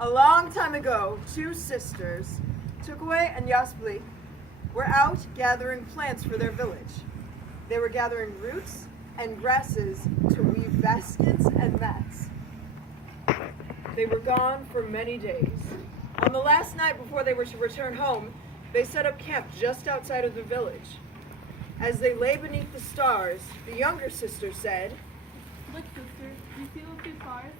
A long time ago, two sisters, Tukwe and Yaspli, were out gathering plants for their village. They were gathering roots and grasses to weave baskets and mats. They were gone for many days. On the last night before they were to return home, they set up camp just outside of the village. As they lay beneath the stars, the younger sister said, "Look, sister, do you see those two stars?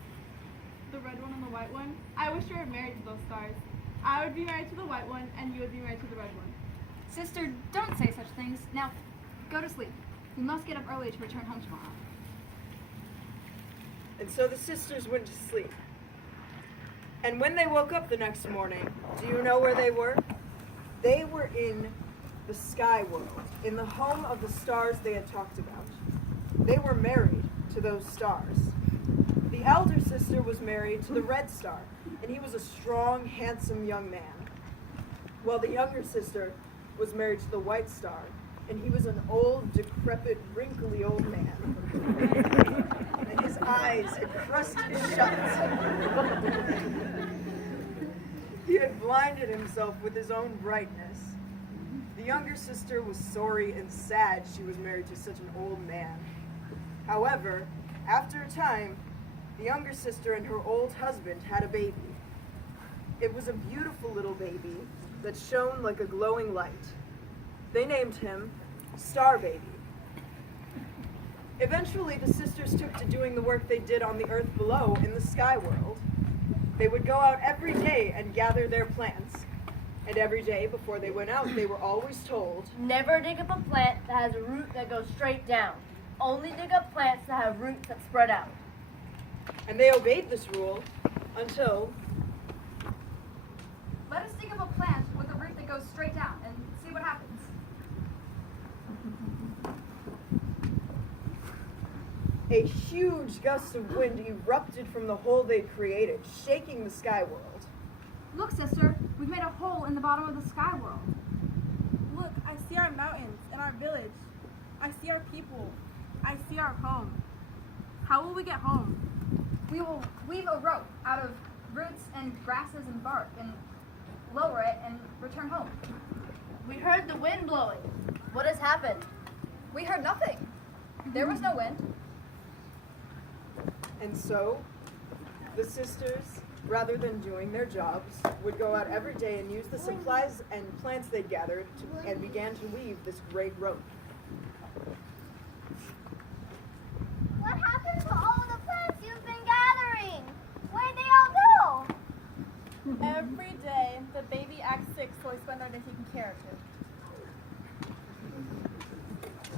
The red one and the white one? I wish you were married to those stars. I would be married to the white one, and you would be married to the red one." Sister, don't say such things. Now, go to sleep. We must get up early to return home tomorrow. And so the sisters went to sleep. And when they woke up the next morning, do you know where they were? They were in the sky world, in the home of the stars they had talked about. They were married to those stars. The elder sister was married to the red star, and he was a strong, handsome young man, while the younger sister was married to the white star, and he was an old, decrepit, wrinkly old man. And his eyes had crusted shut. He had blinded himself with his own brightness. The younger sister was sorry and sad she was married to such an old man. However, after a time, the younger sister and her old husband had a baby. It was a beautiful little baby that shone like a glowing light. They named him Star Baby. Eventually, the sisters took to doing the work they did on the earth below in the sky world. They would go out every day and gather their plants. And every day before they went out, they were always told, "Never dig up a plant that has a root that goes straight down. Only dig up plants that have roots that spread out." And they obeyed this rule until... Let us dig up a plant with a root that goes straight down and see what happens. A huge gust of wind erupted from the hole they'd created, shaking the sky world. Look, sister, we've made a hole in the bottom of the sky world. Look, I see our mountains and our village. I see our people. I see our home. How will we get home? We will weave a rope out of roots and grasses and bark and lower it and return home. We heard the wind blowing. What has happened? We heard nothing. There was no wind. And so, the sisters, rather than doing their jobs, would go out every day and use the supplies and plants they'd gathered and began to weave this great rope. What happened to all the plants you've been gathering? Where'd they all go? Every day, the baby acts sick, so we spend our day taking care of him.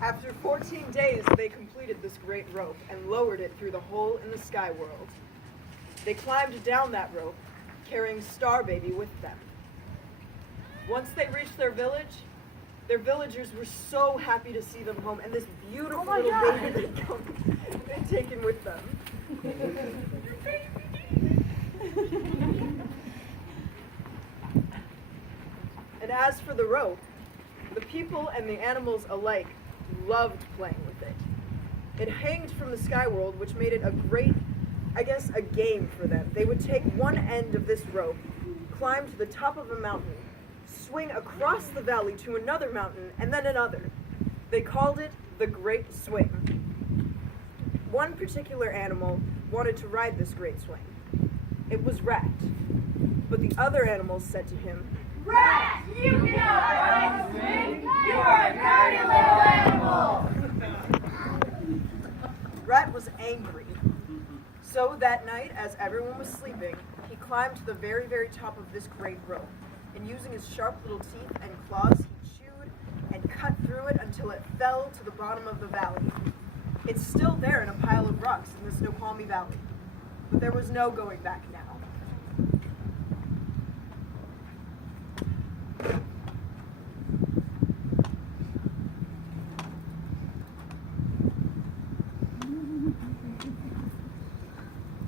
After 14 days, they completed this great rope and lowered it through the hole in the sky world. They climbed down that rope, carrying Star Baby with them. Once they reached their villagers were so happy to see them home and this beautiful little baby they'd taken with them. And as for the rope, the people and the animals alike loved playing with it. It hanged from the sky world, which made it a great, a game for them. They would take one end of this rope, climb to the top of a mountain, swing across the valley to another mountain, and then another. They called it the Great Swing. One particular animal wanted to ride this great swing. It was Rat. But the other animals said to him, Rat, you cannot ride the swing. You are a dirty little animal. Rat was angry. So that night, as everyone was sleeping, he climbed to the very, very top of this great rope, and using his sharp little teeth and claws, he chewed and cut through it until it fell to the bottom of the valley. It's still there in a pile of rocks in the Snoqualmie Valley, but there was no going back now.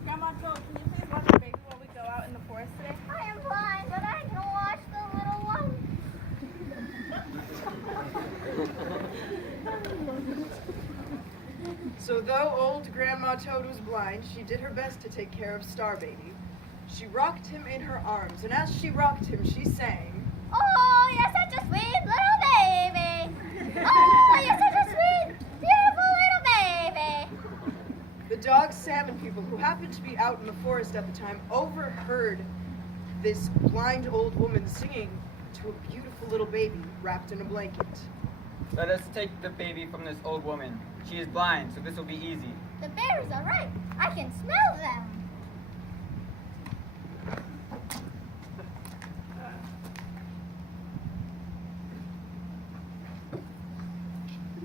Grandma Joe, can you please watch the baby while we go out in the forest today? I am blind, but I can watch the little one. So though old Grandma Toad was blind, she did her best to take care of Star Baby. She rocked him in her arms, and as she rocked him, she sang, Oh, you're such a sweet little baby. Oh, you're such a sweet, beautiful little baby. The dog salmon people who happened to be out in the forest at the time overheard this blind old woman singing to a beautiful little baby wrapped in a blanket. Let us take the baby from this old woman. She is blind, so this will be easy. The bears are right. I can smell them.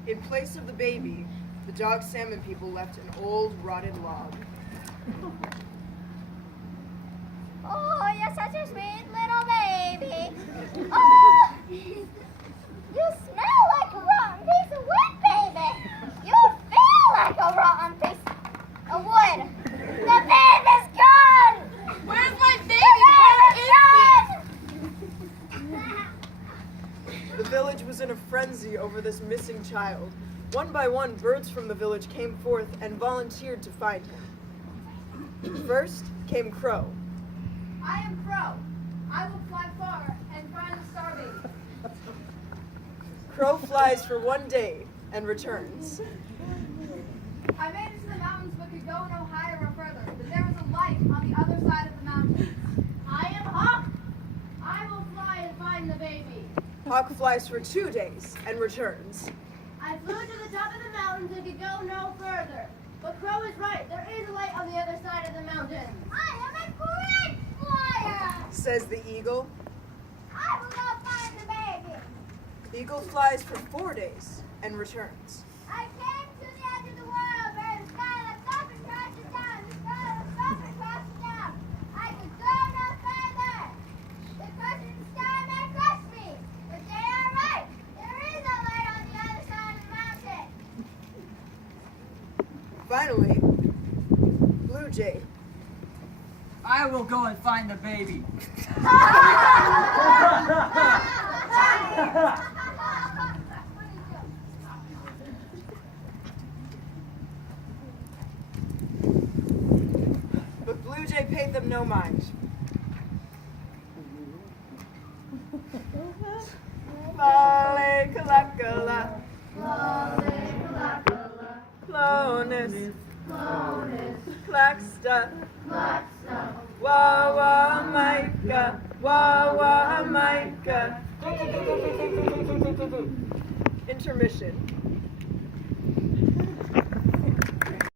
In place of the baby, the dog salmon people left an old rotted log. Oh, you're such a sweet little baby. Oh, you smell like a rotten piece of wood, baby. You feel like a rotten piece of wood. The baby's gone. Where's my baby? The village was in a frenzy over this missing child. One by one, birds from the village came forth and volunteered to find him. First came Crow. I am Crow. I will fly far and find the Star Baby. Crow flies for 1 day and returns. I made it to the mountains but could go no higher or further. But there was a light on the other side of the mountains. I am Hawk. I will fly and find the baby. Hawk flies for 2 days and returns. I flew to the top of the mountains and could go no further. But Crow is right. There is a light on the other side of the mountain. I am a great flyer. Says the eagle. I will go find the baby. Eagle flies for 4 days and returns. I came to the edge of the world where the sky looks up and crashes down. The sky looks up and crashes down. I could go no further. The crushing sky may crush me, but they are right. There is a light on the other side of the mountain. Finally, Blue Jay. I will go and find the baby. But Blue Jay paid them no mind. Lolly kalakala, Clonus, Clacksta, Wawa Micah, Wawa Micah. Intermission.